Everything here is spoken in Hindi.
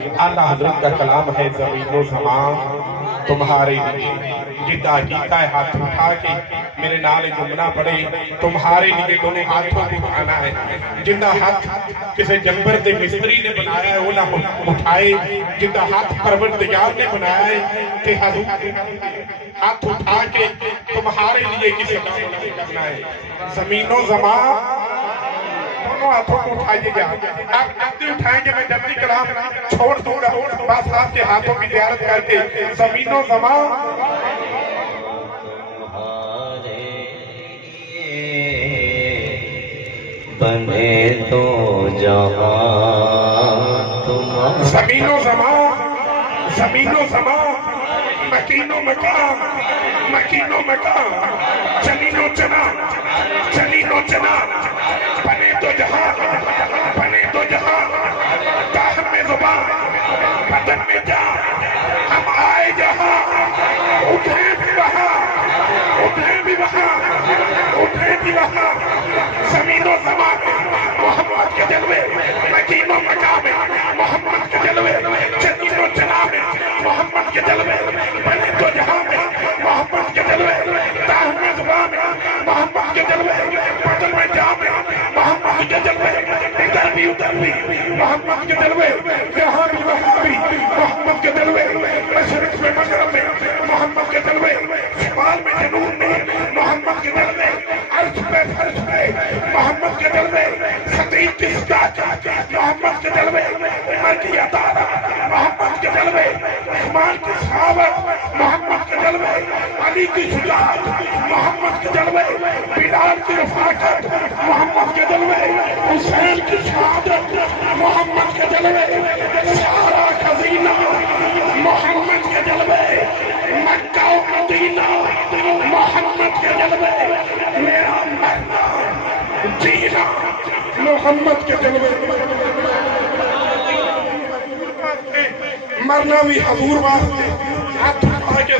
आला हजरत का कलाम है, ज़मीनो ज़मान तुम्हारे लिए। जिदा कीता है हाथ उठा के मेरे नाल जुमना पड़े, तुम्हारे लिए दोनों हाथों को उठाना है। जिदा हाथ किसी जंबर के मिस्त्री ने बनाया है वो ना उठाए, जिदा हाथ परवरदिगार ने बनाया है कि हाथ उठा के तुम्हारे लिए किसी काम नहीं करना है। ज़मीनो ज़मान दोनों हाथों को उठाइएगा। आप जल्दी उठाएंगे मैं जल्दी कलाम छोड़ दूंगा, बस आपके हाथों की ज़ियारत करके। ज़मीनो ज़मान बने तो जहां तुम्हारा। ज़मीनो ज़मान, ज़मीनो ज़मान, मकीनो मकान, मकीनो मकान, चलीनो चना, चलीनो चना। बने तो जहां, बने तो जहां, ताहम में ज़ुबान, बदन में जान। हम आए जहां, उठे भी वहां, उठे भी वहां, उठे भी वहां। ज़मीनो ज़मान मोहम्मद के जलवे, मकीनो मकाम मोहम्मद के जलवे, चलीनो चना में मोहम्मद के जलवे। बने तो जहां में मोहम्मद के जलवे, ताहम में ज़ुबान मोहम्मद के जलवे, बदन में जान मोहम्मद के जलवे। इधर भी उधर भी मोहम्मद के जलवे, जहां भी वहां भी मोहम्मद के जलवे। मशरिक में मगरब में मोहम्मद के जलवे, शिमाल में जनूब में मोहम्मद के जलवे, अर्श पे फर्श पे मोहम्मद के जलवे, सतीब की सताज मोहम्मद के जलवे, उमर की अतारा मोहम्मद के जलवे, उस्मान की सहाबत मोहम्मद के जलवे, अली की शुजाअत मोहम्मद के जलवे, बिलाल की रफ़ाकत मोहम्मद के जलवे, हुसैन की शहादत मोहम्मद के जलवे, सारा खजीना मोहम्मद के जलवे, मक्का और मदीना मोहम्मद के जलवे। मेरा मरना जीना मोहम्मद के जलवे, मरना भी हजूर वास्ते। हाथ उठा के